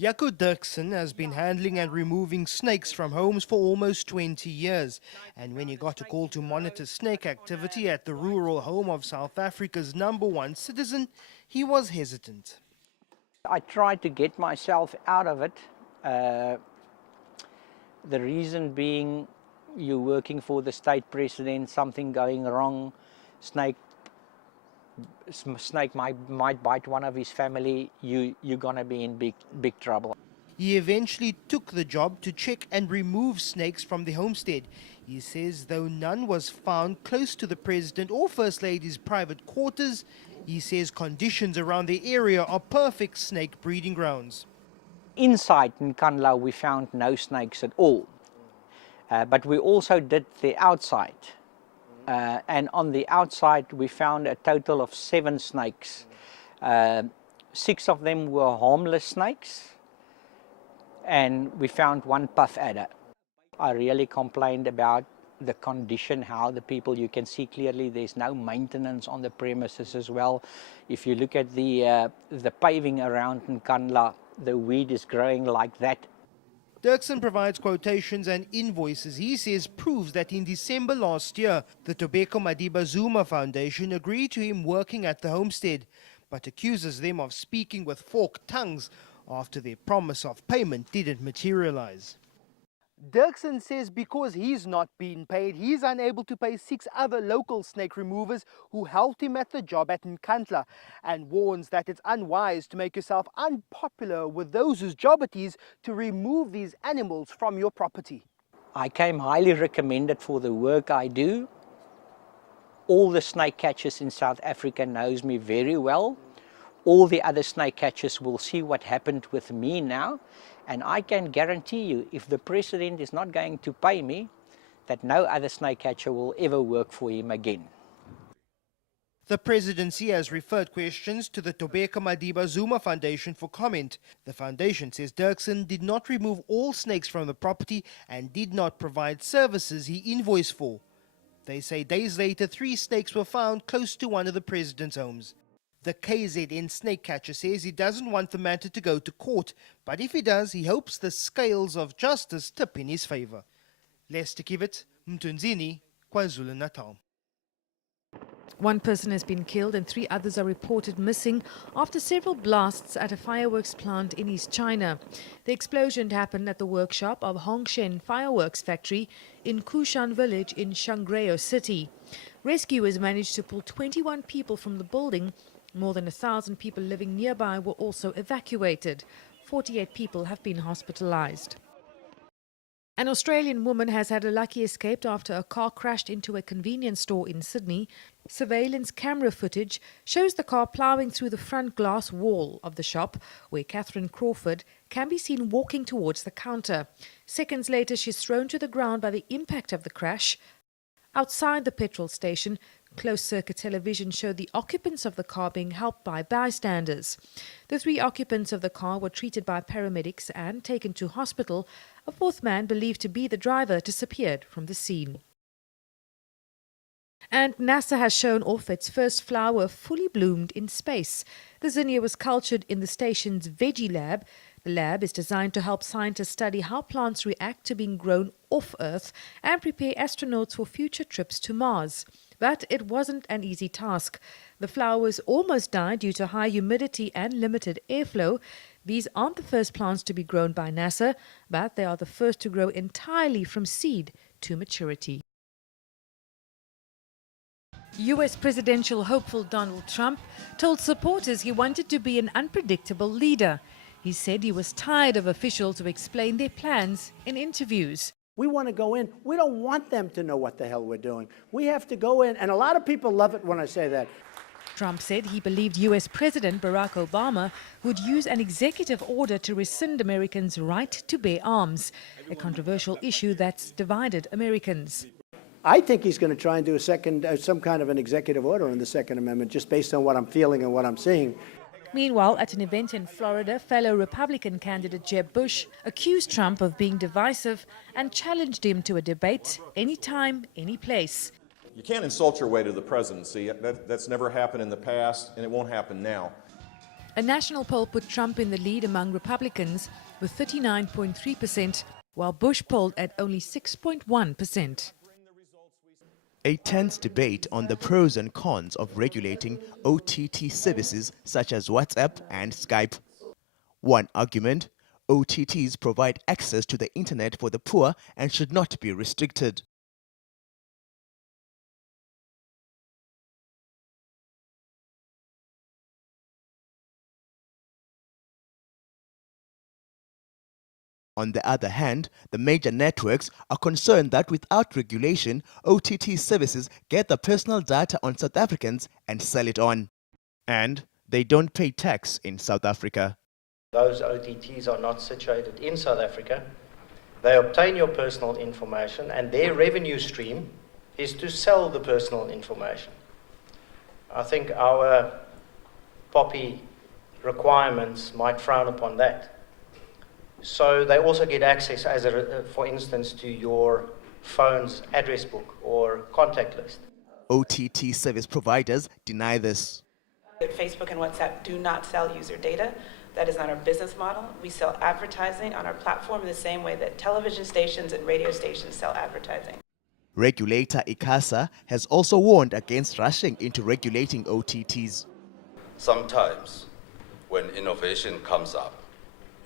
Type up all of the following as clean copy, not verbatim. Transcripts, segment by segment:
Jaco Dirksen has been handling and removing snakes from homes for almost 20 years. And when he got a call to monitor snake activity at the rural home of South Africa's #1 citizen, he was hesitant. I tried to get myself out of it. The reason being, you're working for the state president, something going wrong, snake might bite one of his family, you're gonna be in big trouble. He eventually took the job to check and remove snakes from the homestead. He says though none was found close to the president or First Lady's private quarters, he says conditions around the area are perfect snake breeding grounds. Inside Nkanla we found no snakes at all, but we also did the outside. And on the outside we found a total of 7 snakes. 6 of them were harmless snakes, and we found 1 puff adder. I really complained about the condition, how the people, you can see clearly there's no maintenance on the premises as well. If you look at the paving around Nkanla, the weed is growing like that. Dirksen provides quotations and invoices he says proves that in December last year, the Tobeko Madiba Zuma Foundation agreed to him working at the homestead, but accuses them of speaking with forked tongues after their promise of payment didn't materialize. Dirksen says because he's not being paid, he's unable to pay 6 other local snake removers who helped him at the job at Nkandla, and warns that it's unwise to make yourself unpopular with those whose job it is to remove these animals from your property. I came highly recommended for the work I do. All the snake catchers in South Africa knows me very well. All the other snake catchers will see what happened with me now. And I can guarantee you, if the president is not going to pay me, that no other snake catcher will ever work for him again. The presidency has referred questions to the Tobeko Madiba Zuma Foundation for comment. The foundation says Dirksen did not remove all snakes from the property and did not provide services he invoiced for. They say days later 3 snakes were found close to one of the president's homes. The KZN snake catcher says he doesn't want the matter to go to court, but if he does, he hopes the scales of justice tip in his favor. Lester Kivit, Mtunzini, KwaZulu-Natal. 1 person has been killed and 3 others are reported missing after several blasts at a fireworks plant in East China. The explosion happened at the workshop of Hongshen Fireworks Factory in Kushan village in Shangreo City. Rescuers managed to pull 21 people from the building. More than 1,000 people living nearby were also evacuated. 48 people have been hospitalized. An Australian woman has had a lucky escape after a car crashed into a convenience store in Sydney. Surveillance camera footage shows the car ploughing through the front glass wall of the shop, where Catherine Crawford can be seen walking towards the counter. Seconds later, she's thrown to the ground by the impact of the crash. Outside the petrol station, closed-circuit television showed the occupants of the car being helped by bystanders. The 3 occupants of the car were treated by paramedics and taken to hospital. A 4th man, believed to be the driver, disappeared from the scene. And NASA has shown off its first flower fully bloomed in space. The zinnia was cultured in the station's Veggie Lab. The lab is designed to help scientists study how plants react to being grown off Earth and prepare astronauts for future trips to Mars. But it wasn't an easy task. The flowers almost died due to high humidity and limited airflow. These aren't the first plants to be grown by NASA, but they are the first to grow entirely from seed to maturity. U.S. presidential hopeful Donald Trump told supporters he wanted to be an unpredictable leader. He said he was tired of officials who explain their plans in interviews. We want to go in. We don't want them to know what the hell we're doing. We have to go in, and a lot of people love it when I say that. Trump said he believed U.S. President Barack Obama would use an executive order to rescind Americans' right to bear arms, a controversial issue that's divided Americans. I think he's going to try and do some kind of an executive order on the Second Amendment, just based on what I'm feeling and what I'm seeing. Meanwhile, at an event in Florida, fellow Republican candidate Jeb Bush accused Trump of being divisive and challenged him to a debate anytime, any place. You can't insult your way to the presidency. That's never happened in the past, and it won't happen now. A national poll put Trump in the lead among Republicans with 39.3%, while Bush polled at only 6.1%. A tense debate on the pros and cons of regulating OTT services such as WhatsApp and Skype. One argument, OTTs provide access to the internet for the poor and should not be restricted. On the other hand, the major networks are concerned that without regulation, OTT services get the personal data on South Africans and sell it on. And they don't pay tax in South Africa. Those OTTs are not situated in South Africa. They obtain your personal information, and their revenue stream is to sell the personal information. I think our POPI requirements might frown upon that. So they also get access, for instance, to your phone's address book or contact list. OTT service providers deny this. Facebook and WhatsApp do not sell user data. That is not our business model. We sell advertising on our platform in the same way that television stations and radio stations sell advertising. Regulator ICASA has also warned against rushing into regulating OTTs. Sometimes, when innovation comes up,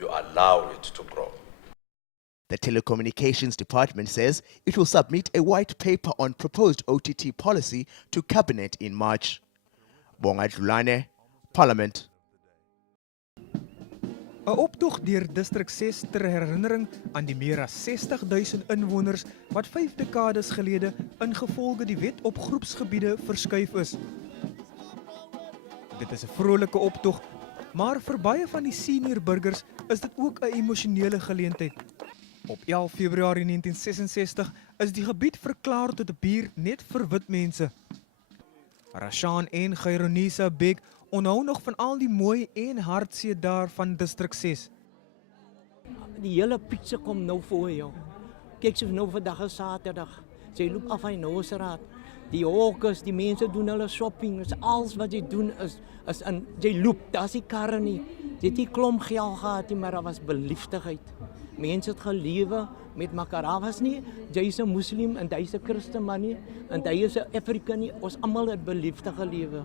you allow it to grow. The Telecommunications Department says it will submit a white paper on proposed OTT policy to Cabinet in March. Bonga Dlulane, Parliament. 'n Optog deur Distrik 6 ter herinnering aan die meer as 60,000 inwoners wat 5 dekades gelede ingevolge die wet op groepsgebiede verskuif is. Dit is 'n vrolike optog, maar vir baie van die senior burgers is dit ook 'n emosionele geleentheid. Op 11 Februarie 1966 is die gebied verklaar tot 'n buurt net vir wit mense. Rashaan en Gaironisa Beg onthou nog van al die mooi en hartseer daar van Distrik 6. Die hele pizza kom nou voor jou. Kyk soos nou vandag is Saterdag. Sy loop af aan Noosraad. Die hawkers, die mense doen hulle shopping. Dus alles wat jy doen is in jy loop. Daar's die karre nie. Jy het nie klomp geld gehad nie, maar daar was beliefdigheid. Mense het gelewe met mekaar. Daar was nie jy is 'n moslim en jy is 'n Christen man nie en jy is 'n Afrikaan nie. Ons almal het beliefdige lewe.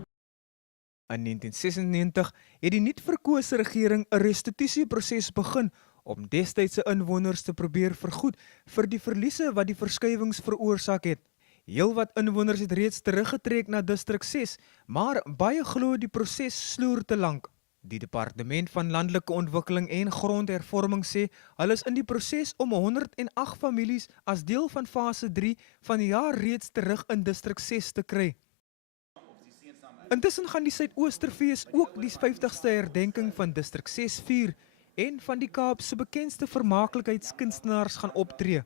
In 1996 het die nuut verkose regering 'n restituisieproses begin om destydse inwoners te probeer vergoed vir die verliese wat die verskuiwings veroorsaak het. Heelwat inwoners het reeds teruggetrek na Distrik 6, maar baie glo die proses sloer te lank. Die Departement van Landelike Ontwikkeling en Grondhervorming sê hulle is in die proses om 108 families as deel van fase 3 van die jaar reeds terug in Distrik 6 te kry. Intussen gaan die Suidoosterfees ook die 50ste herdenking van Distrik 6 vier en van die Kaap se bekendste vermaaklikheidskunstenaars gaan optree.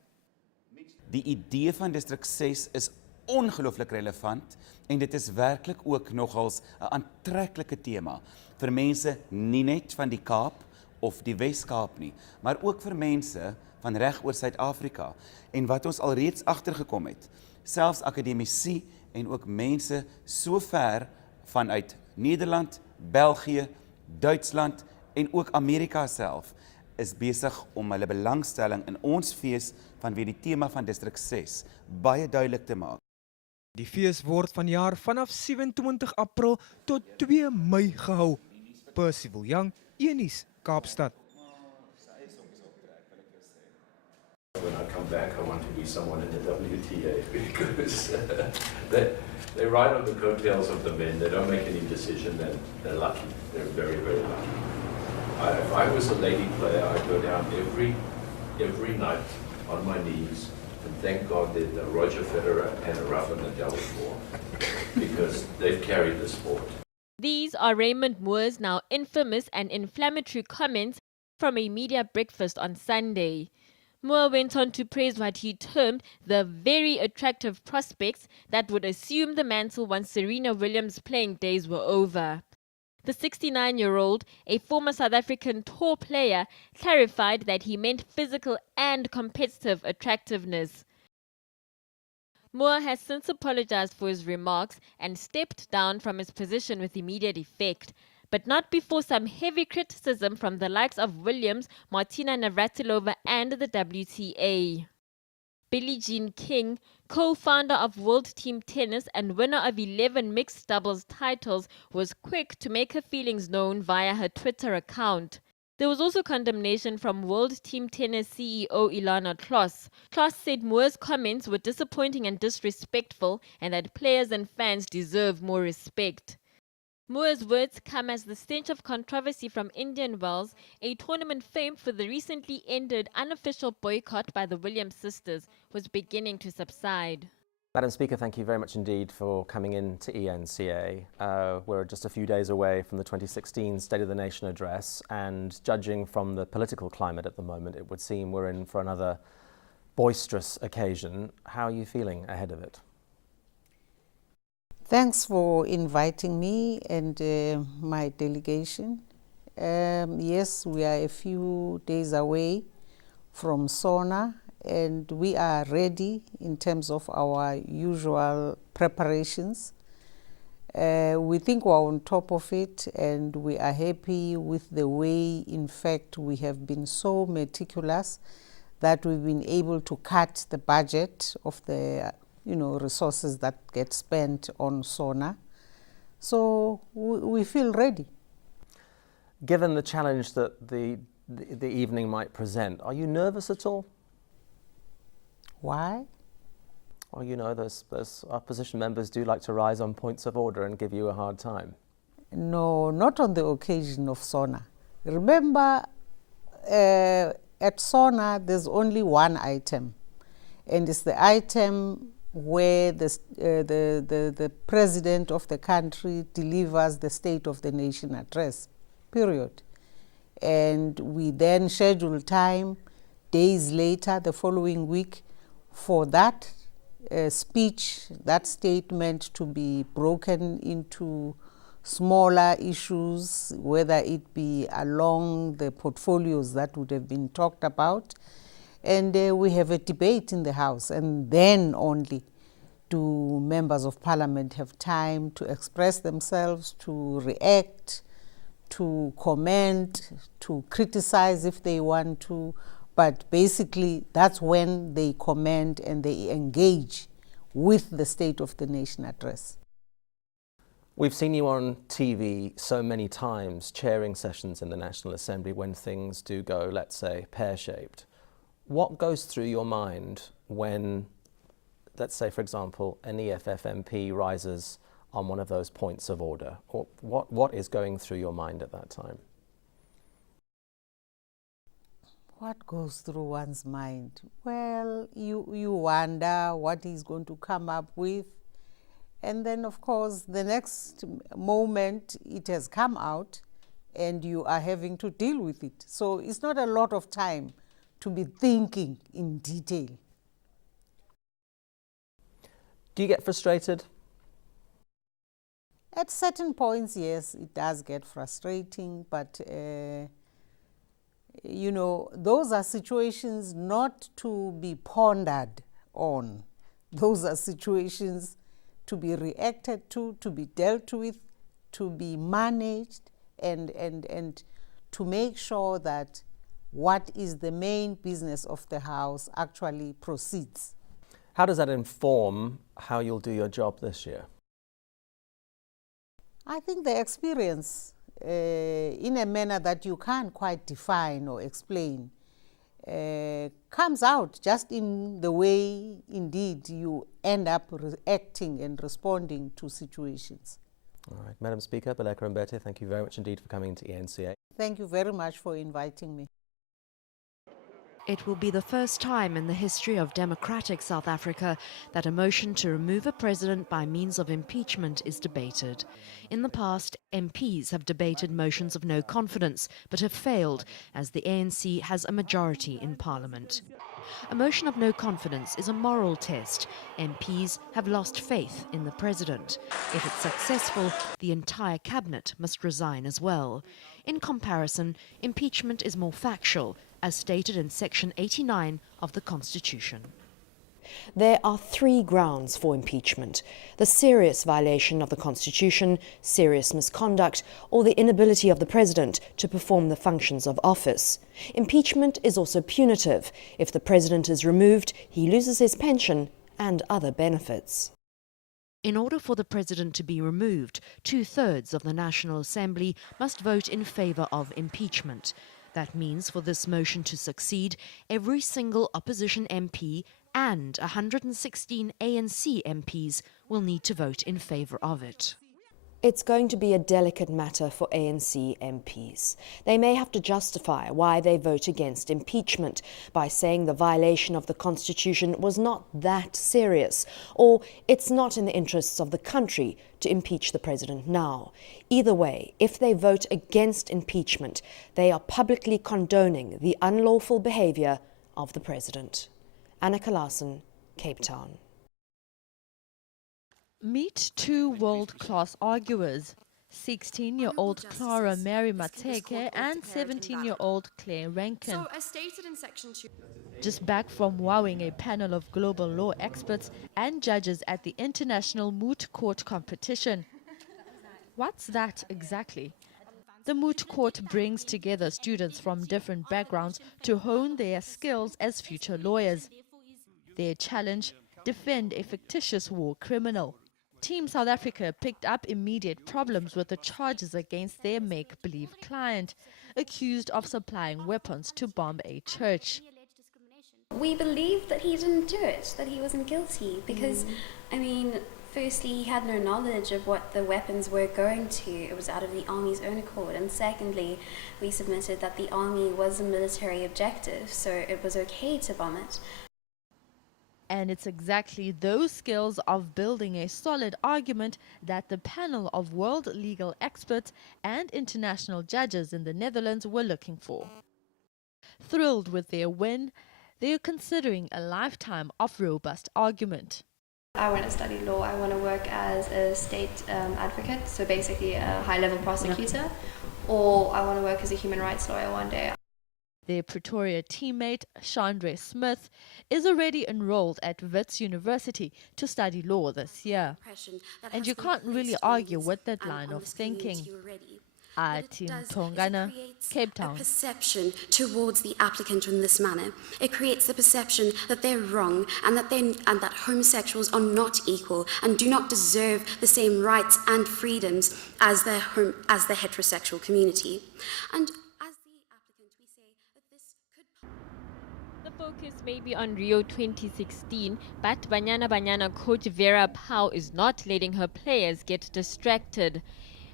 Die idee van Distrik 6 is ongelooflik relevant en dit is werklik ook nogals 'n aantreklike tema vir mense nie net van die Kaap of die Wes-Kaap nie, maar ook vir mense van reg oor Suid-Afrika. En wat ons alreeds agtergekom het, selfs akademici en ook mense so ver vanuit Nederland, België, Duitsland en ook Amerika self is besig om hulle belangstelling in ons fees vanweë die tema van Distrik 6 baie duidelik te maak. Die fees word vanjaar vanaf 27 April tot 2 Mei gehou. Percival Young, eNEWS, Kaapstad. When I come back, I want to be someone in the WTA because they ride on the coattails of the men. They don't make any decision, then they're lucky. They're very, very lucky. If I was a lady player, I'd go down every night on my knees and thank God that Roger Federer and Rafa Nadal before because they've carried the sport. These are Raymond Moore's now infamous and inflammatory comments from a media breakfast on Sunday. Moore went on to praise what he termed the very attractive prospects that would assume the mantle once Serena Williams' playing days were over. The 69-year-old, a former South African tour player, clarified that he meant physical and competitive attractiveness. Moore has since apologized for his remarks and stepped down from his position with immediate effect. but not before some heavy criticism from the likes of Williams, Martina Navratilova and the WTA. Billie Jean King, co-founder of World Team Tennis and winner of 11 mixed doubles titles, was quick to make her feelings known via her Twitter account. There was also condemnation from World Team Tennis CEO Ilana Kloss. Kloss said Moore's comments were disappointing and disrespectful and that players and fans deserve more respect. Moore's words come as the stench of controversy from Indian Wells, a tournament famed for the recently ended unofficial boycott by the Williams sisters, was beginning to subside. Madam Speaker, thank you very much indeed for coming in to ENCA. We're just a few days away from the 2016 State of the Nation address, and judging from the political climate at the moment, it would seem we're in for another boisterous occasion. How are you feeling ahead of it? Thanks for inviting me and my delegation. Yes, we are a few days away from SONA, and we are ready in terms of our usual preparations. We think we're on top of it, and we are happy with the way, in fact, we have been so meticulous that we've been able to cut the budget of the resources that get spent on SONA. So we feel ready. Given the challenge that the evening might present, are you nervous at all? Why? Well, those opposition members do like to rise on points of order and give you a hard time. No, not on the occasion of SONA. Remember, at SONA, there's only one item, and it's the item where the president of the country delivers the State of the Nation address, period. And we then schedule time days later, the following week, for that speech, that statement to be broken into smaller issues, whether it be along the portfolios that would have been talked about. And we have a debate in the House, and then only do members of Parliament have time to express themselves, to react, to comment, to criticize if they want to. But basically, that's when they comment and they engage with the State of the Nation address. We've seen you on TV so many times chairing sessions in the National Assembly when things do go, let's say, pear-shaped. What goes through your mind when, let's say, for example, an EFF MP rises on one of those points of order? Or what is going through your mind at that time? What goes through one's mind? Well, you wonder what he's going to come up with. And then, of course, the next moment it has come out and you are having to deal with it. So it's not a lot of time to be thinking in detail. Do you get frustrated? At certain points, yes, it does get frustrating, but those are situations not to be pondered on. Those are situations to be reacted to be dealt with, to be managed, and to make sure that what is the main business of the House actually proceeds. How does that inform how you'll do your job this year? I think the experience, in a manner that you can't quite define or explain, comes out just in the way, indeed, you end up reacting and responding to situations. All right. Madam Speaker, Baleka Mbete, thank you very much indeed for coming to ENCA. Thank you very much for inviting me. It will be the first time in the history of democratic South Africa that a motion to remove a president by means of impeachment is debated. In the past, MPs have debated motions of no confidence, but have failed, as the ANC has a majority in Parliament. A motion of no confidence is a moral test. MPs have lost faith in the president. If it's successful, the entire cabinet must resign as well. In comparison, impeachment is more factual, as stated in Section 89 of the Constitution. There are 3 grounds for impeachment: the serious violation of the Constitution, serious misconduct, or the inability of the President to perform the functions of office. Impeachment is also punitive. If the President is removed, he loses his pension and other benefits. In order for the President to be removed, 2/3 of the National Assembly must vote in favour of impeachment. That means for this motion to succeed, every single opposition MP and 116 ANC MPs will need to vote in favour of it. It's going to be a delicate matter for ANC MPs. They may have to justify why they vote against impeachment by saying the violation of the Constitution was not that serious, or it's not in the interests of the country to impeach the President now. Either way, if they vote against impeachment, they are publicly condoning the unlawful behaviour of the President. Annika Larsen, Cape Town. Meet 2 world-class arguers, 16-year-old Clara Mary Mateke and 17-year-old Claire Rankin. So, as stated in Section 2... Just back from wowing a panel of global law experts and judges at the International Moot Court competition. What's that exactly? The Moot Court brings together students from different backgrounds to hone their skills as future lawyers. Their challenge: defend a fictitious war criminal. Team South Africa picked up immediate problems with the charges against their make-believe client, accused of supplying weapons to bomb a church. We believe that he didn't do it, that he wasn't guilty, because, I mean, firstly, he had no knowledge of what the weapons were going to. It was out of the Army's own accord. And secondly, we submitted that the Army was a military objective, so it was okay to bomb it. And it's exactly those skills of building a solid argument that the panel of world legal experts and international judges in the Netherlands were looking for. Thrilled with their win, they are considering a lifetime of robust argument. I want to study law. I want to work as a state advocate, so basically a high-level prosecutor, or I want to work as a human rights lawyer one day. Their Pretoria teammate, Chandra Smith, is already enrolled at Wits University to study law this year. And you can't really argue with that line of thinking. Team Tongana, Cape Town. A perception towards the applicant in this manner. It creates the perception that they're wrong and that homosexuals are not equal and do not deserve the same rights and freedoms as the heterosexual community. And the focus may be on Rio 2016, but Banyana coach Vera Pau is not letting her players get distracted.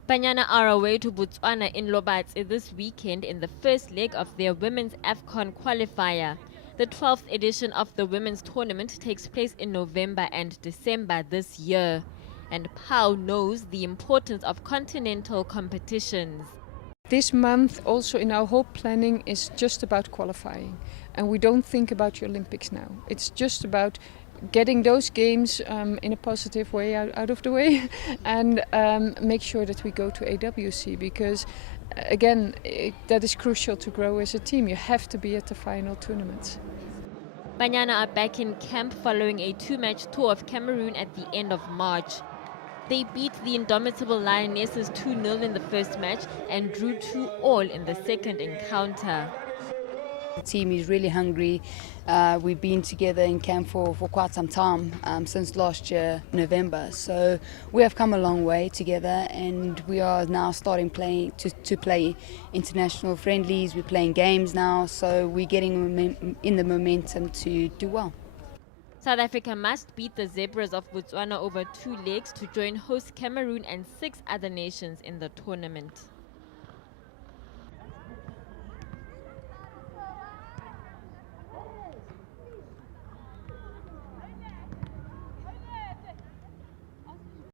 Banyana are away to Botswana in Lobatse this weekend in the first leg of their women's AFCON qualifier. The 12th edition of the women's tournament takes place in November and December this year. And Pau knows the importance of continental competitions. This month also in our whole planning is just about qualifying, and we don't think about the Olympics now. It's just about getting those games in a positive way out of the way and make sure that we go to AWC, because again that is crucial to grow as a team. You have to be at the final tournaments. Banyana are back in camp following a 2-match tour of Cameroon at the end of March. They beat the indomitable Lionesses 2-0 in the first match and drew 2-2 in the second encounter. The team is really hungry. We've been together in camp for quite some time, since last year, November. So we have come a long way together, and we are now starting to play international friendlies. We're playing games now, so we're getting in the momentum to do well. South Africa must beat the Zebras of Botswana over 2 legs to join host Cameroon and 6 other nations in the tournament.